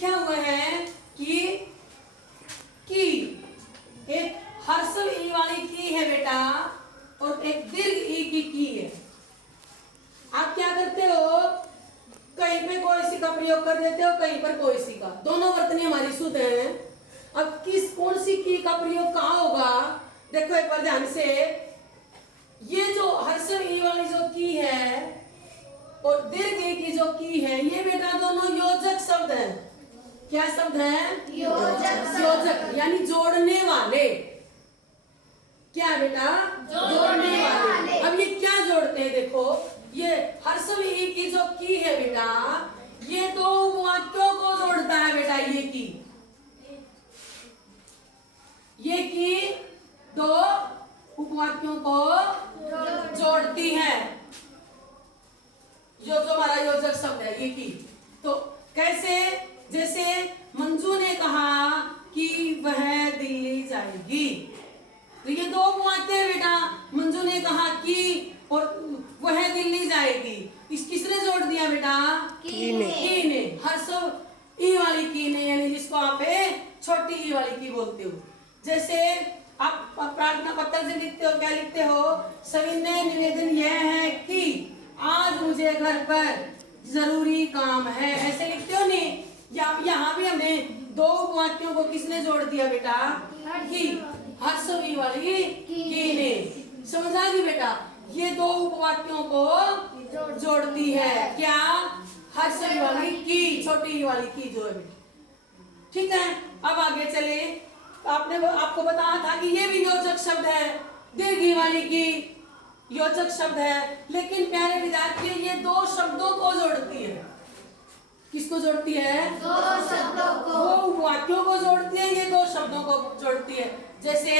लिखा हुआ है कि एक हर्षल ई वाली की है बेटा और एक दीर्घ ई की है। आप क्या करते हो, कहीं पे कोई सी का प्रयोग कर देते हो, कहीं पर कोई सी का, दोनों वर्तनी हमारी शुद्ध है। अब कौन सी की का प्रयोग कहाँ होगा, देखो एक बार ध्यान से। ये जो हर्षल ई वाली जो की है और दीर्घ ई की जो की है, ये बेटा दोनों योजक शब्द हैं। क्या शब्द हैं? योजक यानी जोड़ने वाले। क्या बेटा? जोड़ने वाले। अब ये क्या जोड़ते हैं, देखो ये हर्षल ई की जो की है बेटा, ये दो वाक्यों को जोड़ता है बेटा। ये की दो उपवाक्यों को जोड़ती है, जो हमारा योजक शब्द है ये की। तो कैसे? जैसे मंजू ने कहा कि वह दिल्ली जाएगी, तो ये दो उपवाक्य है बेटा। मंजू ने कहा कि और वह दिल्ली जाएगी, इस किसने जोड़ दिया बेटा? की ने। हर्षल ई वाली की ने, यानी जिसको आप छोटी ई वाली की बोलते हो। जैसे आप प्रार्थना पत्र से लिखते हो, क्या लिखते हो? सविनय निवेदन यह है कि आज मुझे घर पर जरूरी काम है, ऐसे लिखते हो नहीं? यहाँ भी हमने दो वाक्यों को किसने जोड़ दिया बेटा? की। हर्षल ई वाली की ने। समझ आ गई बेटा? ये दो उपवाक्यों को जोड़ती है। क्या? हर्षल ई वाली की, छोटी ई वाली की जो है। ठीक है, अब आगे चले। आपने आपको बताया था कि ये भी योजक शब्द है, दीर्घ ई वाली की योजक शब्द है, लेकिन प्यारे विद्यार्थियों ये दो शब्दं को जोड़ती है। किसको जोड़ती है? दो शब्दों को। दो वाक्यों को जोड़ती है, ये दो शब्दों को जोड़ती है। जैसे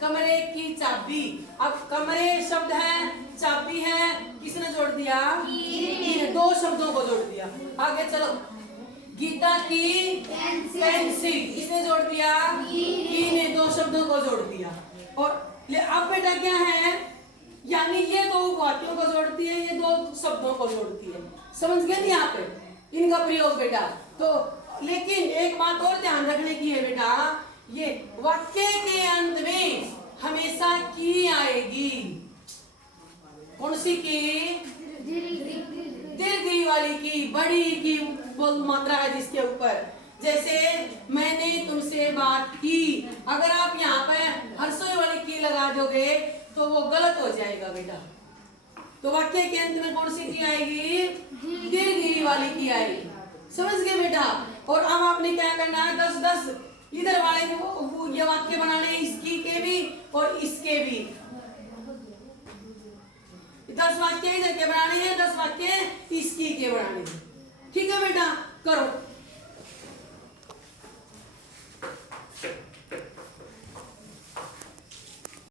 कमरे की चाबी, अब कमरे शब्द है, चाबी है, किसने जोड़ दिया? की ने। दो शब्दों को जोड़ दिया। आगे चलो। गीता की पेंसिल, किसने जोड़ दिया? की ने। दो शब्दों को जोड़ दिया। और अब बेटा क्या है, यानी ये दो वाक्यों को जोड़ती है, ये दो शब्दों को जोड़ती है। समझ गए नहीं आप इनका प्रयोग बेटा? तो लेकिन एक बात और ध्यान रखने की है बेटा, ये वाक्य के अंत में हमेशा की आएगी। कौन सी की? दीर्घ ई वाली की, बड़ी की मात्रा है जिसके ऊपर। जैसे मैंने तुमसे बात की, अगर आप यहाँ पे हर्षल वाली की लगा दोगे तो वो गलत हो जाएगा बेटा। तो वाक्य के अंत में कौन सी की आएगी? दीर्घ ई वाली की आएगी। समझ गए बेटा? और अब आपने क्या करना है, 10-10 इधर वाले ये वाक्य बनाने, इसकी के भी और इसके भी। 10 वाक्य इधर के बनाने हैं, 10 वाक्य इसकी के बनाने हैं। ठीक है बेटा, करो।